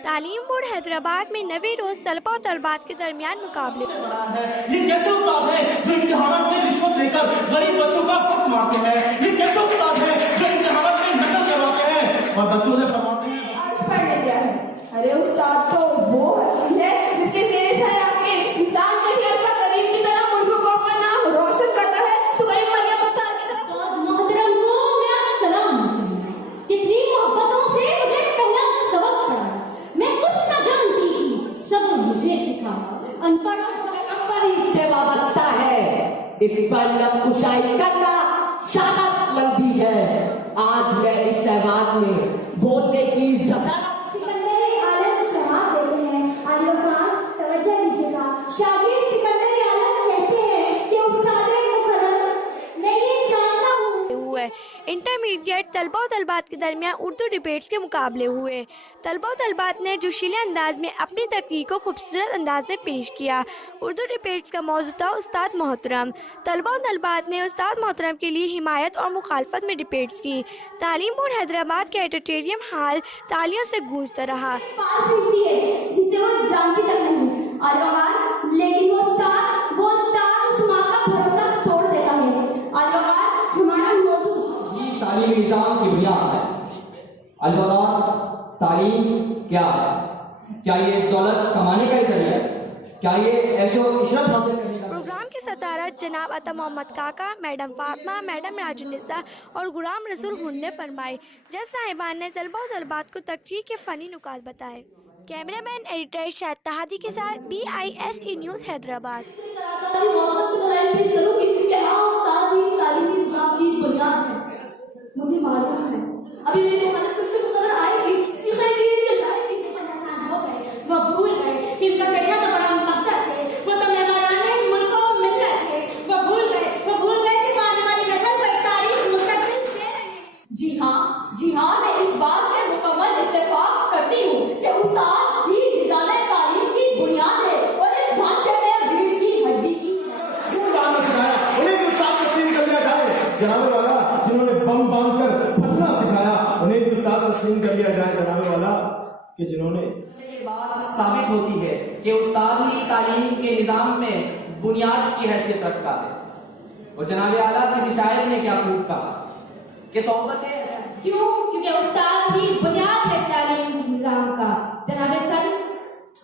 तालीम बोर्ड हैदराबाद में नवे रोज तलबा और तलबात के दरमियान मुकाबले। ये कैसे उस्ताद हैं जो इम्तिहान में रिश्वत लेकर गरीब बच्चों का हक मारते हैं? ये कैसे उस्ताद हैं जो इम्तिहान में नकल करवाते हैं और बच्चों से फरमाते हैं आज पढ़ने क्या है? अरे उस्ताद तो वो है जिसके तेरे से आपके इंसान से भी अच्छा करीम की तरह मुल्क को अपना नाम रोशन करता है। तो वही मरियम उस्ताद की तरह मोहतरम को मेरा सलाम। कितनी मोहब्बतों से मुझे पहला सबक पढ़ाया। मैं कुछ न जानती थी, सब मुझे सिखाया। अनपढ़ से वाबस्ता है, इस पर लबकुशाई करना शहादतमंदी है। आज मैं इस सहवाग में बोलने की जसालत सिकंदर आलम जवाब देते हैं। आलिम खान तवज्जो दीजिएगा। शागिर्द सिकंदर आलम कहते हैं कि उस्ताद मुकर्रम मैं ये जानता हूँ। हुए इंटरमीडिएट तलबा और तलबात के दरमियान उर्दू डिबेट्स के मुकाबले हुए। तलबा और तलबात ने जोशीले अंदाज में अपनी तकरीर को खूबसूरत अंदाज में पेश किया। उर्दू डिबेट्स का मौजू था उस्ताद मोहतरम। तलबा और तलबात ने उस्ताद मोहतरम के लिए हिमायत और मुखालफत में डिबेट्स की। तालीम बोर्ड हैदराबाद के ऑडिटोरियम हाल तालियों से गूंजता रहा। जिसे वो जानती तक नहीं लेकिन वो उस्ताद उस माँ का भरोसा तोड़ देता है। हमारा मौजूद तालीम निज़ाम की बुनियाद है। अलबगार तालीम क्या है? क्या ये दौलत कमाने का ही जरिया है? क्या ये ऐशो इशरत हासिल करने का? प्रोग्राम की सदारत जनाब अता मोहम्मद काका, मैडम फातिमा, मैडम राजुनिसा और गुलाम रसूल हुन ने फरमाई। जज साहिबान ने तलबा और तलबात को तकरीर के फ़नी नुकात बताए। कैमरामैन एडिटर शाहिद तहादी के साथ BISE न्यूज़ हैदराबाद। मुझे मालूम है अभी मेरे मुखालिफ सबसे मुकर्रर आएगी, चीखेंगी, चिल्लाएंगी, परेशान हो गए, वो भूल गए कि इनका पेशा तो बड़ा मकसद है। वो तो मेहमानाने मुल्क को मिल्लत है। वो भूल गए कि आने वाली नस्ल को एक तारीख मुस्तक़बिल दे रहे हैं। जी हाँ, मैं इस बात से मुकम्मल इत्तेफाक करती हूँ कि उस्ताद ही निज़ाम तालीम की बुनियाद है और इस ढांचे में रीढ़ की हड्डी की क्यों जाना सिखाया? उन्हें उस्ताद तस्लीम कर लिया जाए। जनाबे वाला जिन्होंने बम बांधकर फटना सिखाया, उन्हें उस्ताद तस्लीम कर लिया जाए। जनाबे वाला कि जिन्होंने ये बात साबित होती है कि उस्ताद ही तालीम के निज़ाम में बुनियाद की हैसियत रखता है। और जनाब आला किसी शायर ने क्या खूब कहा कि सोहबतें क्योंकि उस्ताद ही बुनियाद है तालीम निज़ाम का। जनाब सर,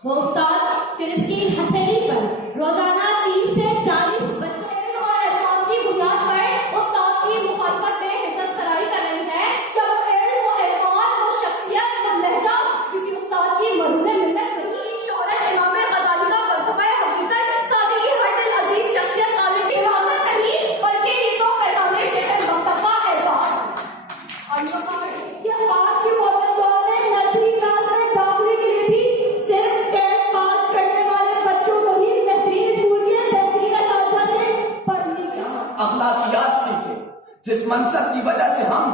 वो उस्ताद फिर इसकी हथेली पर रोजाना 30 से 40 बच्चे और इल्म की बुनियाद पर उस्ताद की मुखालफत में हिज्जत सराई कर रही है। क्या वो इल्म, वो इरफान, वो शख्सियत, वो लहजा किसी उस्ताद की मरूने मिन्नत नहीं। शोहरत इमाम गज़ाली का फलसफा हकीकत, सादगी, हर दिल अजीज शख्सियत काबिल की हिफाजत नहीं, बल्कि ये तो पैगाम शेख मक्तबा है जान। क्या आज के मॉडर्न दौर में नर्सरी क्लास में दाखिले के लिए भी सिर्फ टेस्ट पास करने वाले बच्चों को ही बेहतरीन स्कूल के बेहतरीन असातिज़ा से पढ़ने की अखलाकियात सीखे, जिस मनसब की वजह से हम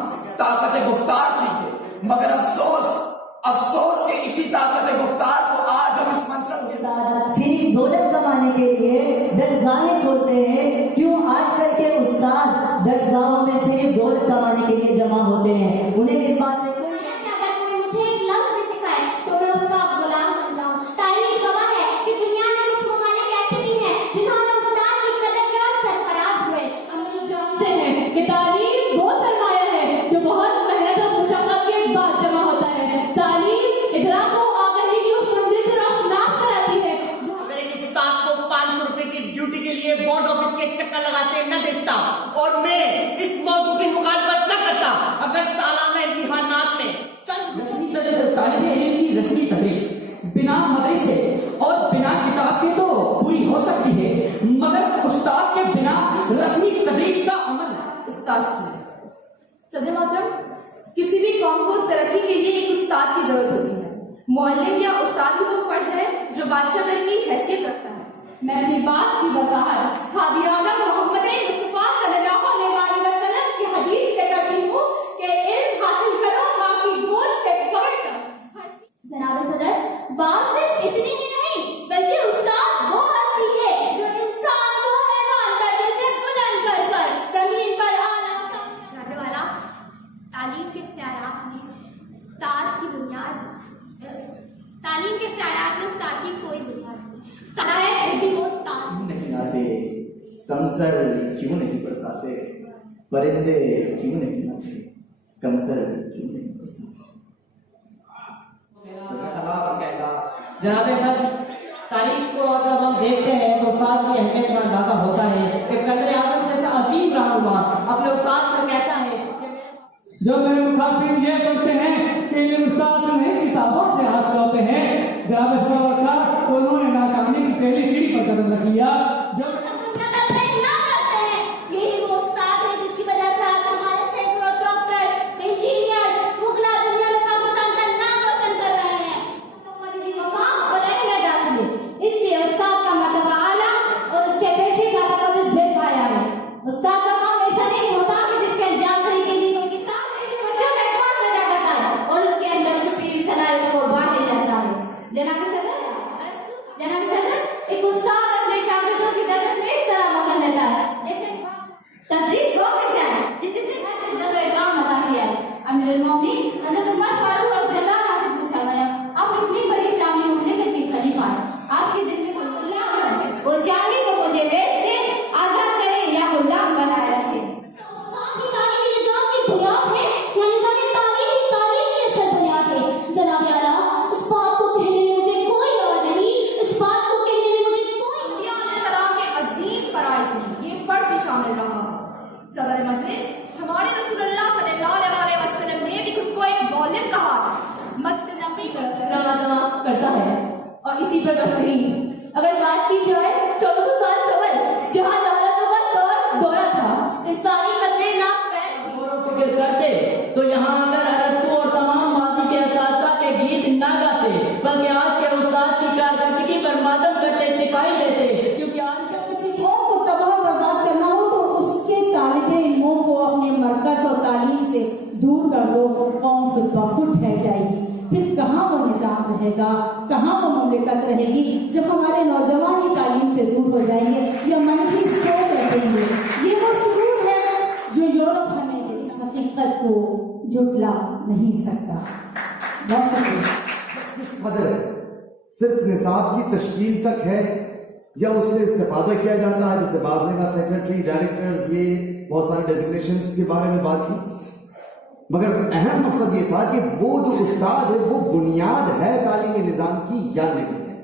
ताकत गुफ्तार सीखे। मगर अफसोस के इसी ताकत गुफ्तार को आज हम इस मनसब के साथ सिर्फ दौलत कमाने के लिए दरगाहें खोलते हैं। क्यों आजकल के उस्ताद दरगाहों में सिर्फ दौलत कमाने के लिए जमा होते हैं? उन्हें इस बात से अगर कोई मुझे एक लफ्ज़ भी सिखाए तो मैं उसका गुलाम बन जाऊं। तारीख गवाह है कि दुनिया में कुछ ममालिक ऐसे भी हैं जिन्होंने उस्ताद की कदर की और सरफराज हुए। हम लोग जानते हैं कि तालीम वो सरमाया है जो बहुत मेहनत और मुशक्कत के बाद जमा होता है। तालीम इदराक को आगाही की उस मंजिल से रोशनास कराती है। अगर एक उस्ताद को 500 रुपए की ड्यूटी के लिए बोर्ड ऑफिस के चक्कर लगाते न देखता और मैं इस मौजू की मुखालफत न करता, अगर सालाना इम्तिहानात में तालिब इल्म की रस्मी तदरीस बिना मदरसे और बिना किताब के तो पूरी हो सकती है, मगर उस्ताद के बिना रस्मी तदरीस का अमल उस्ताद की सदर मोहतरम, किसी भी कौम को तरक्की के लिए एक उस्ताद की जरूरत होती है। मुअल्लिम या उस्ताद ही वो फर्द है जो बादशाह की हैसियत रखता है। मैं अपनी बात की वजाहत हादी आदम मोहम्मद मुस्तफा सल्लल्लाहु अलैहि वसल्लम की हदीस से करती हूँ कि इल्म हासिल करो बाकी बोल से कवर कर। जनाब सदर, बात सिर्फ इतनी ही नहीं बल्कि उस्ताद वो हस्ती है जो इंसान को हैरान कर जैसे बुलंद कर जमीन पर आला करने वाला। तालीम के ख्यालात में उस्ताद की बुनियाद तालीम के ख्यालात में उस्ताद की कोई बुनियाद नहीं। उस्ताद है फिर भी वो उस्ताद नहीं आते, कंकर क्यों नहीं बरसाते, परिंदे क्यों नहीं आते, कंकर क्यों नहीं बरसाते। जनाबे सर, तारीख को जब हम देखते हैं तो उस्ताद की अहमियत का अंदाजा होता है। एक सदर आजम जैसा अजीम रहनुमा अपने उस्ताद से कहता है कि जो मेरे मुखातिब ये सोचते हैं कि ये उस्ताद से नहीं किताबों से हासिल होते हैं, जनाब सरवर का तो उन्होंने नाकामी की पहली सीढ़ी पर कदम रख लिया। जो यही वो उस्ताद है जिसकी वजह से आज हमारे सैकड़ों डॉक्टर, इंजीनियर, मुगला दुनिया में पाकिस्तान का नाम रोशन कर रहे हैं। और अहमियत हासिल है, इसलिए उस्ताद का मर्तबा आला और उसके पेशे का तकद्दुस बेपाया है। उस्ताद का काम ऐसा नहीं होता कि जिसके अंजाम देने के लिए कोई किताब लेकिन बच्चों में एतमाद पैदा करता है और उनके अंदर छुपी हुई सलाहियत को बाहर ले जाता है। जनाब सदर, एक उस्ताद अपने शागिर्दों की तरफ में इस तरह मगन रहता है जैसे तदरीस वो पेशा है जिससे इज्जत और इकराम अता किया है। अमीरुल मोमिनीन हज़रत उमर फारूक रज़ियल्लाहु अन्हु से पूछा गया, आप इतनी बड़ी इस्लामी मुमलिकत के खलीफा हैं, आपके दिल में कोई गुलाम है, वो चाहे तो मुझे बेच दे, आजाद करे या गुलाम बनाए रखे। तालीमी निजाम की बुनियाद है या निजाम तालीम की तालीम की असल बुनियाद है। जनाब आला, इस बात को कहने में मुझे कोई और नहीं, इस बात को कहने में मुझे कोई सलाम के अजीम फराइज में ये फर्ज भी शामिल रहा है। सदर मजलिस हमारे रसूलुल्लाह सल्लल्लाहु अलैहि वसल्लम ने भी खुद को एक मौलिम कहा है। मस्जिद नबी रवाना करता है और इसी पर बस नहीं। अगर बात की जाए 1400 साल कबल जहाँ लालतों का दौरा था, इंसानी कदरे ना फिक्र करते तो यहाँ आकर अरस्तु और तमाम माजी के असातिज़ा के गीत ना गाते, बल्कि आज के उस्ताद की कारकर्दगी पर मातम करते दिखाई देते। क्योंकि आज जब किसी कौम को तबाह बर्बाद करना हो तो उसके तालिबे इल्मों को अपने मरकज और तालीम से दूर कर दो, कौम खुद ब खुद ठहर जाएगी। फिर कहाँ वो निज़ाम रहेगा, कहाँ वो ममलिकत रहेगी जब हमारे नौजवान ही तालीम से दूर हो जाएंगे या मनफी सोच रखेंगे। ये वो सुरूर है जो यूरोप हमें इस हकीकत को झुटला नहीं सकता। बहुत शुक्रिया। मदर सिर्फ निसाब की तश्कील तक है या उससे इस्तेफादा किया जाता है, जैसे बाज़ का सेक्रेटरी, डायरेक्टर्स, ये बहुत सारे डेजिग्नेशंस के बारे में बात की, मगर अहम मकसद ये था कि वो जो उस्ताद है वो बुनियाद है तालीमी निज़ाम की या नहीं है।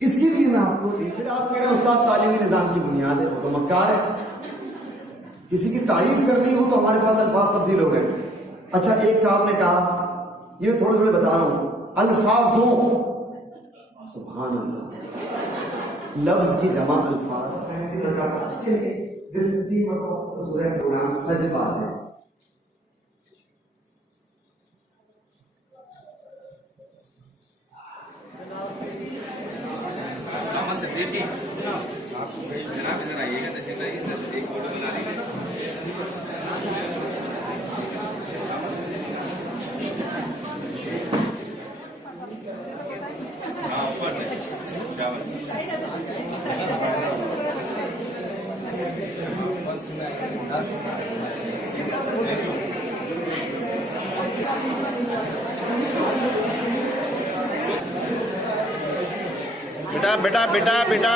इसके लिए मैं आपको फिर आप कह रहे हैं उस्ताद तालीमी निज़ाम की बुनियाद है, वो तो मक्कार है। किसी की तारीफ करनी हो तो हमारे पास अल्फाज तब्दील हो गए। अच्छा, एक साहब ने कहा, ये थोड़े थोड़े बता रहा हूं, अल्फाजों, सुभान अल्लाह, लफ्ज की जमा अल्फाज, उसके लिए दिलचस्पी प्रोग्राम सच बात है। बेटा बेटा बेटा बेटा